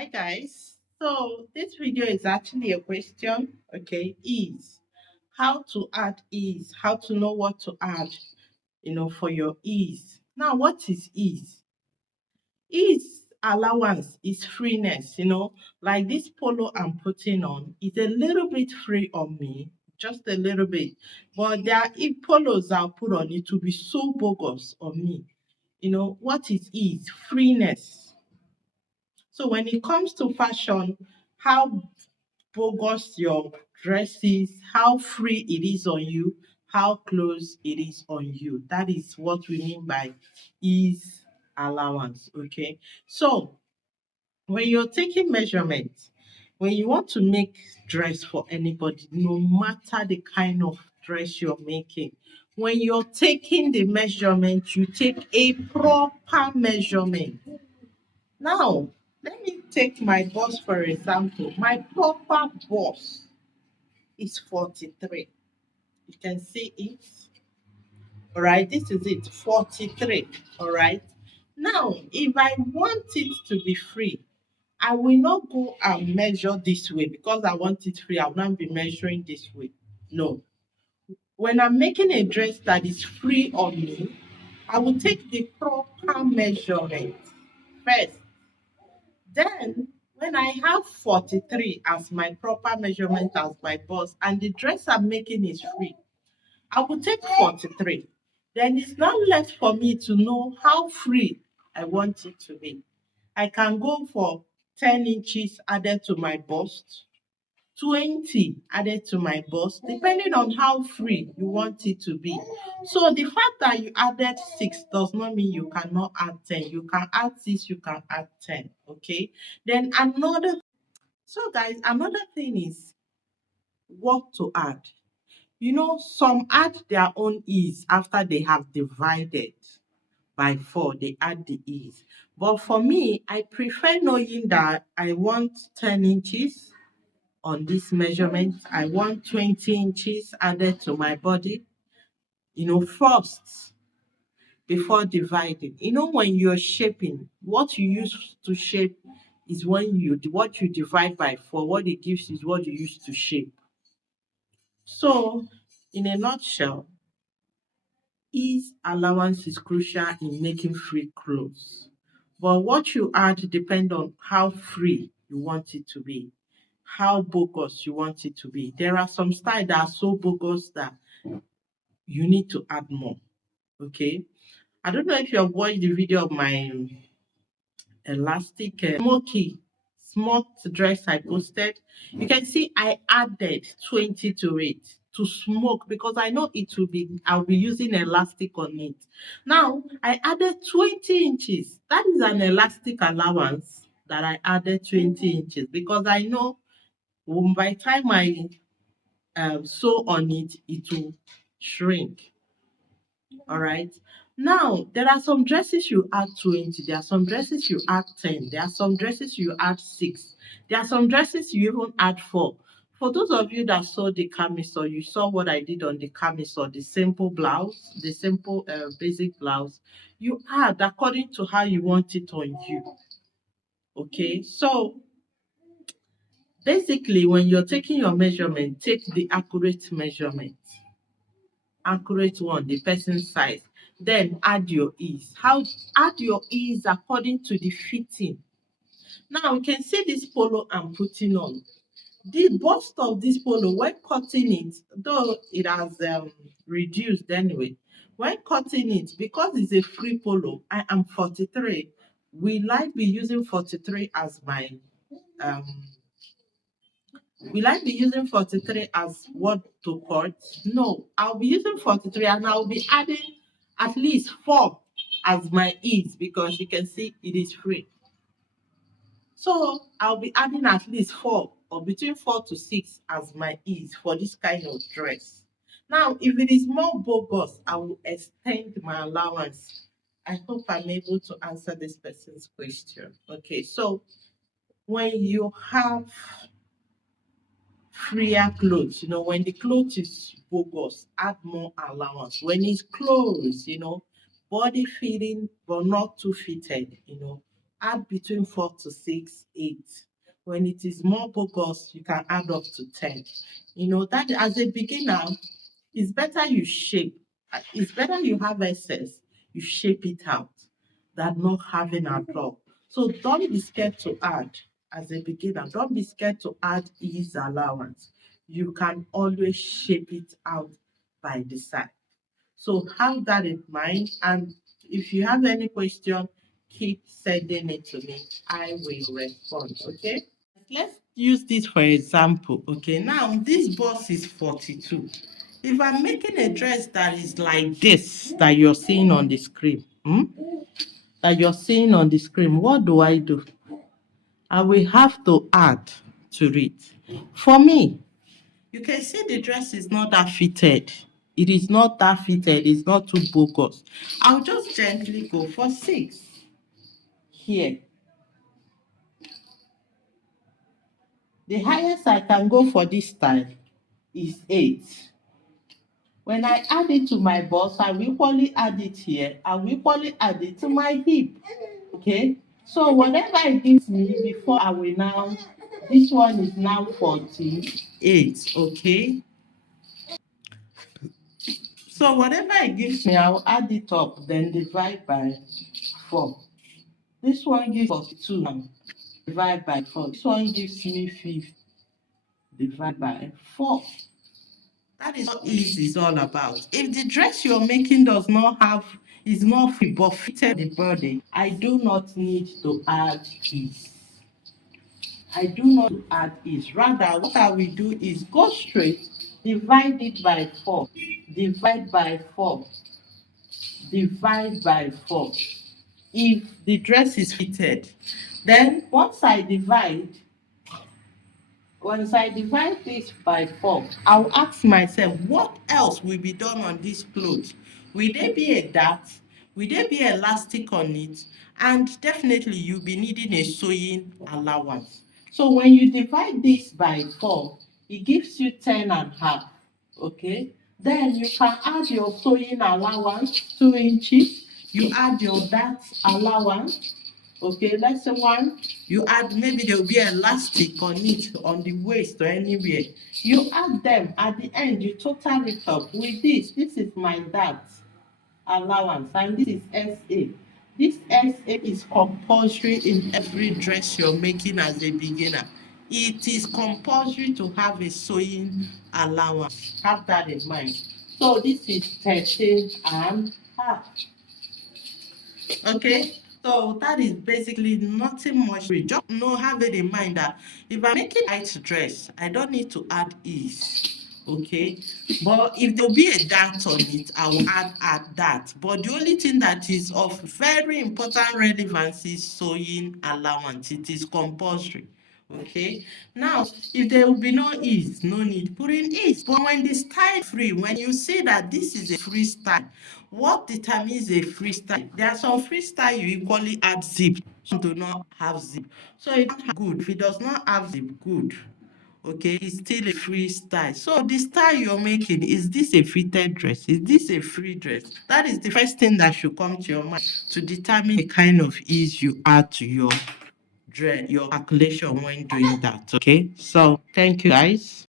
Hi guys. So this video is actually a question. Okay, ease. How to add ease, how to know what to add, for your ease. Now, what is ease? Ease allowance is freeness, like this polo I'm putting on is a little bit free on me, just a little bit. But there are polos I'll put on it to be so bogus on me. What is ease? Freeness. So when it comes to fashion, how bogus your dress is, how free it is on you, how close it is on you. That is what we mean by ease allowance. Okay. So when you're taking measurements, when you want to make dress for anybody, no matter the kind of dress you're making, when you're taking the measurement, you take a proper measurement. Now, let me take my boss for example. My proper boss is 43. You can see it. All right, this is it, 43. All right. Now, if I want it to be free, I will not go and measure this way because I want it free. I will not be measuring this way. No. When I'm making a dress that is free on me, I will take the proper measurement first. Then, when I have 43 as my proper measurement as my boss, and the dress I'm making is free, I will take 43. Then it's not left for me to know how free I want it to be. I can go for 10 inches added to my bust, 20 added to my bust, depending on how free you want it to be. So the fact that you added 6 does not mean you cannot add 10. You can add 6, you can add 10. Okay. Then so guys, another thing is what to add. Some add their own ease after they have divided by 4, they add the ease. But for me, I prefer knowing that I want 10 inches on this measurement. I want 20 inches added to my body, first before dividing. When you're shaping, what you use to shape is what you divide by 4, what it gives is what you use to shape. So, in a nutshell, ease allowance is crucial in making free clothes. But what you add depend on how free you want it to be, how bogus you want it to be. There are some styles that are so bogus that you need to add more. Okay. I don't know if you have watched the video of my elastic smoky smart dress I posted. You can see I added 20 to it to smoke because I know I'll be using elastic on it. Now I added 20 inches. That is an elastic allowance that I added 20 inches because I know by the time I sew on it, it will shrink. All right. Now, there are some dresses you add 20, there are some dresses you add 10, there are some dresses you add 6, there are some dresses you even add 4. For those of you that saw the camisole, you saw what I did on the camisole, the simple blouse, the simple basic blouse. You add according to how you want it on you. Okay, so basically, when you're taking your measurement, take the accurate one, the person's size. Then add your ease. How add your ease according to the fitting. Now we can see this polo I'm putting on. The bust of this polo, when cutting it, though it has reduced anyway, when cutting it, because it's a free polo, I am 43. Will I be using 43 as my um Will I be using 43 as what to cut? No, I'll be using 43 and I'll be adding at least 4 as my ease because you can see it is free. So I'll be adding at least 4 or between 4 to 6 as my ease for this kind of dress. Now, if it is more bogus, I will extend my allowance. I hope I'm able to answer this person's question. Okay, so when you have freer clothes. When the clothes is bogus, add more allowance. When it's clothes, body fitting but not too fitted, add between 4 to 6, 8. When it is more bogus, you can add up to 10. That as a beginner, it's better you shape. It's better you have excess, you shape it out than not having at all. So don't be scared to add as a beginner. Don't be scared to add ease allowance. You can always shape it out by the side. So have that in mind. And if you have any question, keep sending it to me. I will respond. Okay. Let's use this for example. Okay. Now this box is 42. If I'm making a dress that is like this that you're seeing on the screen, what do? I will have to add to it. For me, you can see the dress is not that fitted. It is not that fitted. It's not too bogus. I'll just gently go for 6 here. The highest I can go for this style is 8. When I add it to my bust, I will equally add it here. I will equally add it to my hip. Okay. So whatever it gives me before I will now, this one is now 48. Okay. So whatever it gives me, I will add it up, then divide by 4. This one gives 42 now. Divide by 4. This one gives me 50. Divide by 4. That is what ease is all about. If the dress you're making is not fit but fitted the body, I do not need to add ease. I do not add ease. Rather, what I will do is go straight, divide it by 4, divide by 4, divide by 4. If the dress is fitted, then once I divide this by 4, I'll ask myself, what else will be done on this cloth? Will there be a dart? Will there be elastic on it? And definitely you'll be needing a sewing allowance. So when you divide this by 4, it gives you 10 and a half. Okay? Then you can add your sewing allowance, 2 inches. You add your dart allowance. Okay, let's say one, you add, maybe there will be elastic on it, on the waist or anywhere. You add them at the end, you total it up with this. This is my DAT allowance, and this is SA. This SA is compulsory in every dress you're making as a beginner. It is compulsory to have a sewing allowance. Have that in mind. So this is 13 and half. Okay, so that is basically nothing much. Just have it in mind that if I'm making light dress, I don't need to add ease. Okay, but if there'll be a dart on it, I will add that. But the only thing that is of very important relevance is sewing allowance. It is compulsory. Okay. Now, if there will be no ease, no need putting ease. But when the style free, when you say that this is a freestyle, what determines a freestyle? There are some freestyle you equally add zip. Some do not have zip. So it's good. If it does not have zip, good. Okay, it's still a freestyle. So the style you're making, is this a fitted dress? Is this a free dress? That is the first thing that should come to your mind to determine the kind of ease you add to your calculation when doing that. Okay, so thank you guys.